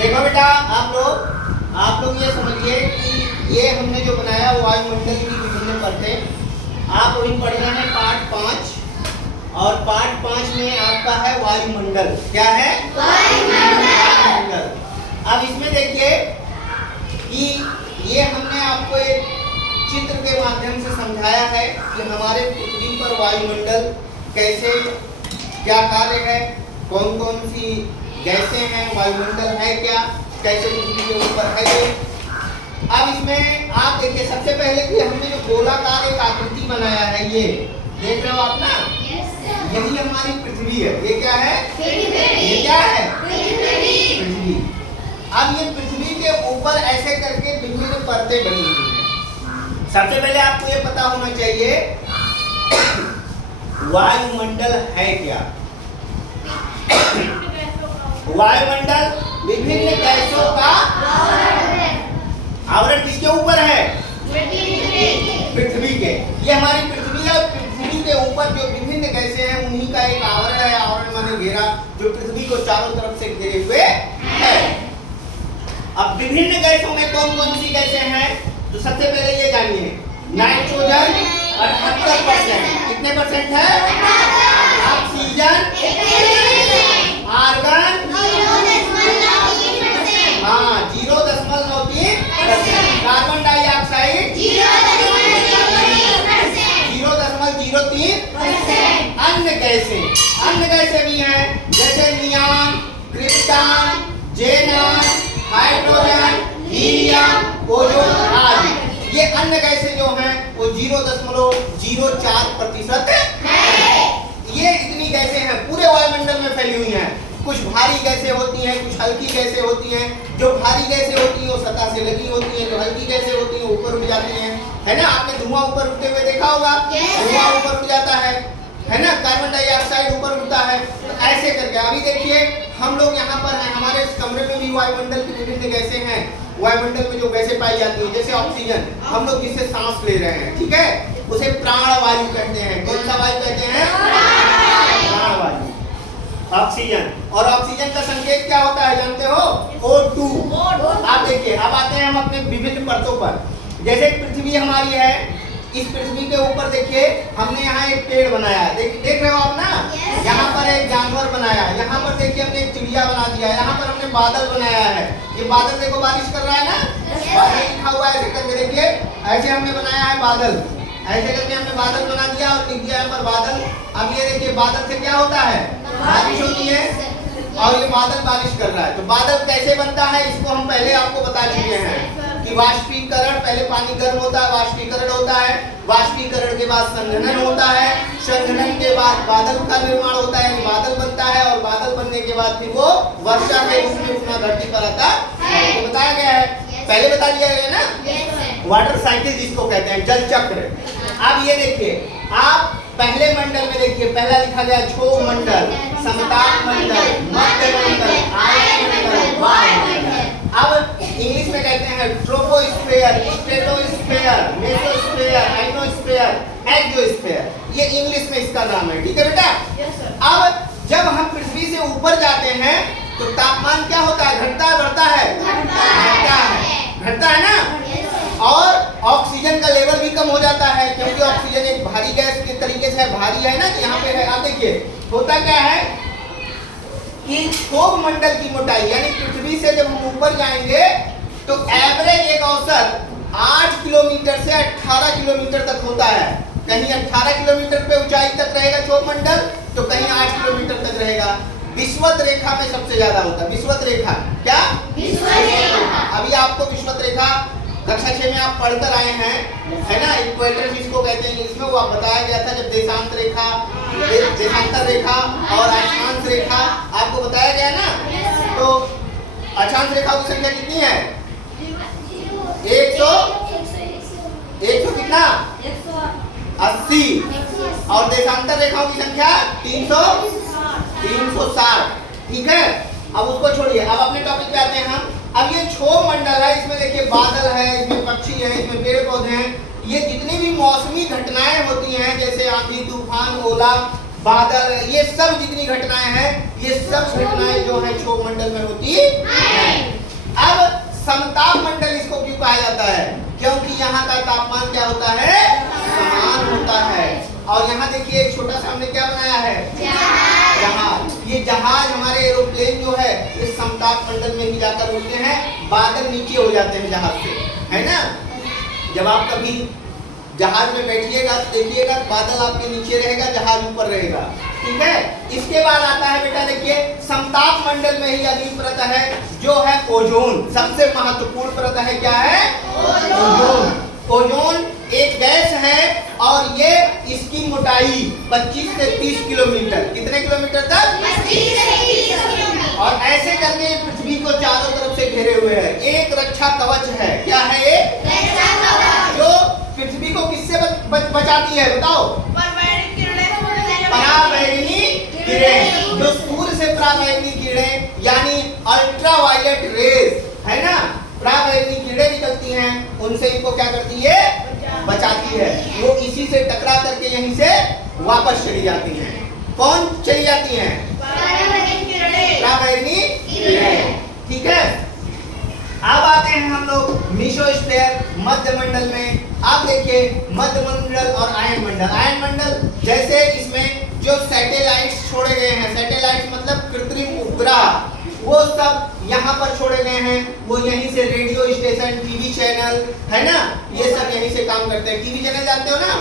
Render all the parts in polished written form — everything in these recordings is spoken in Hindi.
देखो बेटा, आप लोग ये समझिए कि ये हमने जो बनाया वायुमंडल की विभिन्न परतें। आप अभी पढ़ रहे हैं पार्ट 5 और पार्ट 5 में आपका है वायुमंडल। क्या है? वायुमंडल। अब इसमें देखिए कि ये हमने आपको एक चित्र के माध्यम से समझाया है कि हमारे पृथ्वी पर वायुमंडल कैसे, क्या कार्य है, कौन कौन सी गैसें हैं, वायुमंडल है क्या, कैसे पृथ्वी के ऊपर है ये। अब इसमें आप देखिए, सबसे पहले कि हमने जो गोलाकार एक आकृति बनाया है, ये देख रहे हो आप ना? यही हमारी पृथ्वी है। ये क्या है? ये क्या है? पृथ्वी। अब ये पृथ्वी के ऊपर ऐसे करके विभिन्न परतें बनी हुई हैं। सबसे पहले आपको ये पता होना चाहिए वायुमंडल है क्या। वायुमंडल विभिन्न गैसों का आवरण किसके ऊपर है? पृथ्वी के। ये हमारी पृथ्वी है। पृथ्वी के ऊपर जो विभिन्न गैसें हैं उन्हीं का एक आवरण है। आवरण माने घेरा, जो पृथ्वी को चारों तरफ से घेरे हुए है। अब विभिन्न गैसों में कौन कौन सी गैसें हैं, तो सबसे पहले ये जानिए। नाइट्रोजन 78%। कितने परसेंट है? Oxygen, argon 0.93%, carbon dioxide 0.03%। अन्य गैसें भी हैं, जैसे neon, krypton, xenon, hydrogen, helium, ozone आदि। ये अन्य गैसें जो हैं वो 0.04% है। ये इतनी गैसें हैं पूरे वायुमंडल में फैली हुई हैं। कुछ भारी गैसें होती हैं, कुछ हल्की गैसें होती हैं। जो भारी गैसें होती हैं वो सतह से लगी होती हैं, जो हल्की गैसें होती हैं वो ऊपर उठ जाती हैं, है ना? आपने धुआं ऊपर उठते हुए देखा होगा। धुआं ऊपर उठ जाता है ना? कार्बन डाइऑक्साइड ऊपर उठता है। तो ऐसे करके अभी देखिए हम लोग यहाँ पर हैं, हमारे इस कमरे में भी वायुमंडल की विभिन्न गैसें हैं। वायुमंडल में जो गैसें पाई जाती हैं, जैसे ऑक्सीजन, हम लोग जिससे सांस ले रहे हैं, ठीक है, उसे प्राणवायु कहते हैं। कौन सा वायु कहते हैं? प्राणवायु। ऑक्सीजन। और ऑक्सीजन का संकेत क्या होता है जानते हो? O2। आप देखिए, अब आते हैं हम अपने विभिन्न परतों पर। जैसे पृथ्वी हमारी है, इस पृथ्वी के ऊपर देखिए हमने यहाँ एक पेड़ बनाया है। देख रहे हो आप ना? यहाँ पर एक जानवर बनाया है, यहाँ पर देखिए हमने एक चिड़िया बना दिया है, यहाँ पर हमने बादल बनाया है। ये बादल देखो बारिश कर रहा है ना? बादल लिखा हुआ है, ऐसे करके देखिए, ऐसे हमने बनाया है बादल। ऐसे करके हमने बादल बना दिया और लिख दिया यहाँ पर बादल। अब ये देखिए बादल से क्या होता है? बारिश होती है। और ये बादल बारिश कर रहा है। तो बादल कैसे बनता है इसको हम पहले आपको बता चुके हैं कि वाष्पीकरण, पहले पानी गर्म होता है, वाष्पीकरण होता है, वाष्पीकरण के बाद संघनन होता है, संघनन के बाद बादल का निर्माण होता है, बादल बनता है, और बादल बनने के बाद फिर वो वर्षा के रूप में पुनः धरती पर आता है। तो बताया गया है, पहले बता दिया गया ना, वाटर साइकिल जिसको कहते हैं, जल चक्र। अब ये देखिए, आप पहले मंडल में देखिए, पहला लिखा गया क्षोभ मंडल, समताप मंडल, मध्य मंडल, आयनमंडल, वायुमंडल। अब इंग्लिश में कहते हैं troposphere, stratosphere, mesosphere, ionosphere, exosphere. ये इंग्लिश में इसका नाम है, ठीक है बेटा? अब जब हम पृथ्वी से ऊपर जाते हैं तो तापमान क्या होता है? घटता है, बढ़ता है? घटता है ना? और ऑक्सीजन का लेवल भी कम हो जाता है, क्योंकि ऑक्सीजन एक भारी गैस के तरीके से भारी है ना, कि यहाँ पे है। आप देखिए होता क्या है कि क्षोभ मंडल की मोटाई, यानी पृथ्वी से जब हम ऊपर जाएंगे तो एवरेज एक औसत 8 किलोमीटर से 18 किलोमीटर तक होता है। कहीं 18 किलोमीटर पे ऊंचाई तक रहेगा क्षोभ मंडल, तो कहीं 8 किलोमीटर तक रहेगा। विषुवत रेखा में सबसे ज्यादा होता है। विषुवत रेखा क्या? अभी आपको विषुवत रेखा कक्षा 6 में आप पढ़कर आए हैं, है ना? इक्वेटर जिसको कहते हैं इंग्लिश में, वो आप बताया गया था, जब देशांत रेखा, देशांतर रेखा और अक्षांश रेखा आपको बताया गया ना। तो अक्षांश रेखा की संख्या कितनी है? 100 कितना? 80। और देशांतर रेखाओं की संख्या 360। ठीक है, अब उसको छोड़िए, अब अपने टॉपिक पे आते हैं हम। अब ये क्षोभ मंडल है, इसमें देखिए बादल है, इसमें पक्षी है, इसमें पेड़ पौधे हैं। ये जितनी भी मौसमी घटनाएं होती हैं, जैसे आंधी, तूफान, ओला, बादल, ये सब जितनी घटनाएं हैं, ये सब घटनाएं जो है क्षोभ मंडल में होती है। प्लेन जो है इस समताप मंडल में ही जाकर रुकते हैं, बादल नीचे हो जाते हैं जहाज से, है ना। जब आप कभी जहाज में बैठिएगा तो देखिएगा बादल आपके नीचे रहेगा, जहाज ऊपर रहेगा, ठीक है। इसके बाद आता है बेटा देखिए समताप मंडल में ही अगली परत है जो है ओजोन। सबसे महत्वपूर्ण परत है, क्या है? ओजोन। ओजोन एक गैस है और ये इसकी मोटाई 25 से 30 किलोमीटर, कितने किलोमीटर तक? 25 से 30 किलोमीटर। और ऐसे करके पृथ्वी को चारों तरफ से घेरे हुए है। एक रक्षा कवच है, क्या है ये? रक्षा कवच। जो पृथ्वी को किससे बचाती है बताओ? पराबैंगनी किरणें, जो सूर्य से पराबैंगनी किरणें यानी अल्ट्रावायलेट रेज है ना, पराबैंगनी किरणें निकलती हैं, उनसे इनको क्या करती है? बचाती है। वो इसी से टकरा करके यहीं से वापस चली जाती हैं। कौन चली जाती हैं? पराबैंगनी किरणें, ठीक है। अब आते हैं हम लोग मेसोस्फीयर मध्य मंडल में। आप देखिए मध्य मंडल और आयन मंडल। आयन मंडल जैसे इसमें जो सैटेलाइट्स छोड़े गए हैं, सैटेलाइट्स मतलब कृत्रिम उपग्रह, वो सब यहाँ पर छोड़े गए हैं। वो यहीं से रेडियो स्टेशन, टीवी चैनल है ना, ये सब यहीं से काम करते हैं। टीवी चैनल जानते हो ना,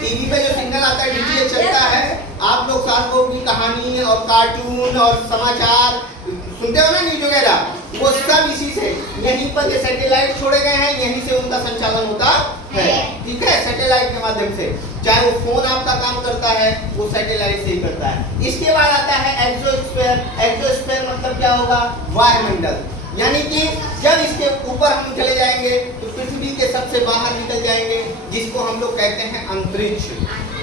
टीवी पे जो सिग्नल आता है डीटीएच चलता है, आप लोग शासकों की कहानी और कार्टून और समाचार सुनते हो ना, न्यूज वगैरह, वो सब इसी से यहीं पर ये सैटेलाइट छोड़े गए हैं, यहीं से उनका संचालन होता है, ठीक है। सैटेलाइट के माध्यम से चाहे वो फोन आपका काम करता है, वो सैटेलाइट से ही करता है। इसके बाद आता है एक्सोस्फीयर। एक्सोस्फीयर मतलब क्या होगा? वायुमंडल। यानी कि जब इसके ऊपर हम चले जाएंगे तो पृथ्वी के सबसे बाहर निकल जाएंगे, जिसको हम लोग कहते हैं अंतरिक्ष।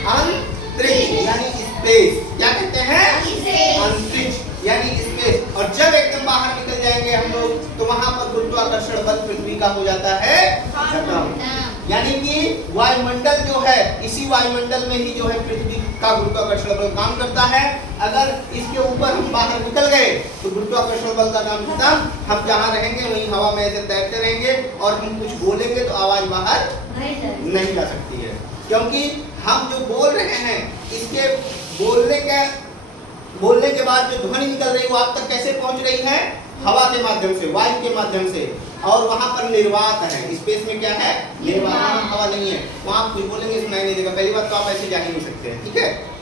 अंतरिक्ष यानी स्पेस, क्या कहते हैं? अंतरिक्ष यानी स्पेस। और जब एकदम बाहर निकल जाएंगे हम लोग तो वहां पर गुरुत्वाकर्षण बल पृथ्वी का हो जाता है खत्म। यानी कि वायुमंडल जो है, इसी वायुमंडल में ही जो है पृथ्वी का गुरुत्वाकर्षण बल काम करता है। अगर इसके ऊपर हम बाहर निकल गए तो गुरुत्वाकर्षण बल का काम खत्म। हम जहाँ रहेंगे वहीं हवा में ऐसे तैरते रहेंगे और हम कुछ बोलेंगे तो आवाज बाहर नहीं जा सकती है, क्योंकि हम जो बोल रहे हैं इसके बोलने के बाद जो ध्वनि निकल रही है वो आप तक कैसे पहुंच रही है? हवा के माध्यम से, वायु के माध्यम से। और वहां पर निर्वात है, स्पेस में क्या है? निर्वात, हवा नहीं है, वहां आप कुछ बोलेंगे सुनाई नहीं देगा। पहली बात तो आप ऐसे जा ही नहीं सकते, ठीक है।